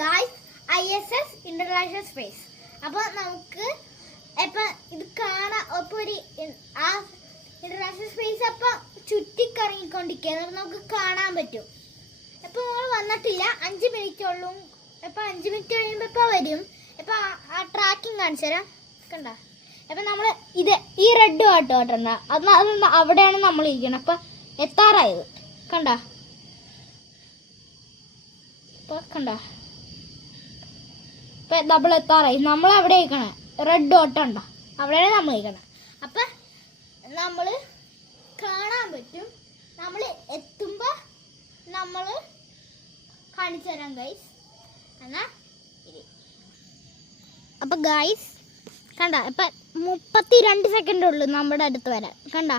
Guys, ISS international space. അപ്പോൾ നമുക്ക് ഇപ്പം ഇത് കാണാം. അപ്പോൾ ഒരു ആ ഇന്റർനാഷണൽ സ്പേസ് അപ്പം ചുറ്റിക്കറങ്ങിക്കൊണ്ടിരിക്കുകയാണ്. അപ്പം നമുക്ക് കാണാൻ പറ്റും. ഇപ്പം നമ്മൾ വന്നിട്ടില്ല, 5 മിനിറ്റ് ഉള്ളൂ. ഇപ്പം 5 മിനിറ്റ് കഴിയുമ്പോൾ ഇപ്പം വരും. ഇപ്പം ആ ട്രാക്കിംഗ് കാണിച്ചു തരാം. കണ്ട അപ്പം നമ്മൾ ഇത് ഈ റെഡ് കാട്ടുണ്ട അത് അവിടെയാണ് നമ്മൾ ഇരിക്കണം. അപ്പം എത്താറായത് കണ്ട. കണ്ട ഇപ്പൊ നമ്മൾ എത്താറായി. നമ്മൾ അവിടെ ഇരിക്കണേ റെഡ് ഡോട്ട് ഉണ്ട, അവിടെയാണ് നമ്മൾ ഇരിക്കണേ. അപ്പൊ നമ്മള് കാണാൻ പറ്റും. നമ്മൾ എത്തുമ്പോ നമ്മള് കാണിച്ചു തരാം ഗൈസ്. എന്നാ അപ്പൊ ഗൈസ് കണ്ട ഇപ്പൊ 32 സെക്കൻഡ് ഉള്ളു നമ്മുടെ അടുത്ത് വരാൻ. കണ്ട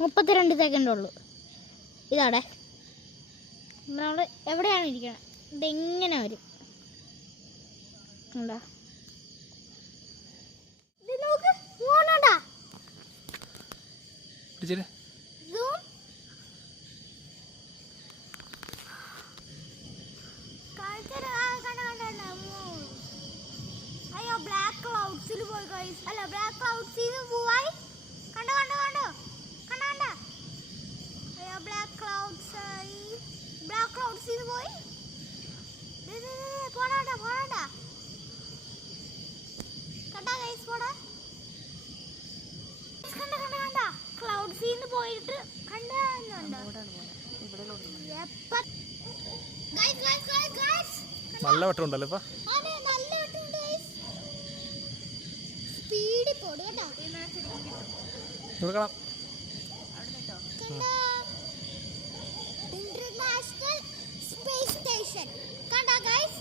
32 സെക്കൻഡ് ഉള്ളു. ഇതവിടെ നമ്മൾ എവിടെയാണ് ഇരിക്കണേ. ഇതെങ്ങനെ വരും കണ്ടോ? ഇത് നോക്ക്, പോണടാ. പിടിച്ചിട്ട് സൂം കാഴ്ചരാ. അയ്യോ, ബ്ലാക്ക് ക്ലൗഡ്സിൽ പോയി ഗയ്സ്. അല്ല, ബ്ലാക്ക് ക്ലൗഡ്സിൽ പോയി. കണ്ടോ കണ്ടോ കണ്ടോ കണ്ടോ കണ്ടോ? അയ്യോ, ബ്ലാക്ക് ക്ലൗഡ്സിൽ പോയി. പോടാ പോടാ കണ്ടാ ഗൈസ്, പോടാ. കണ്ട കണ്ട കണ്ട ക്ലൗഡ്സിന്ന് പോയിട്ട് കണ്ടുണ്ടോ? നല്ല വട്ടം ഉണ്ടല്ലോ ഇപ്പൊ. നല്ല വട്ടമുണ്ട് ഗൈസ്. സ്പീഡിൽ പോട് കേട്ടോ. കൊടുക്കണം. ഇന്റർനാഷണൽ സ്പേസ് സ്റ്റേഷൻ കണ്ടാ ഗൈസ്.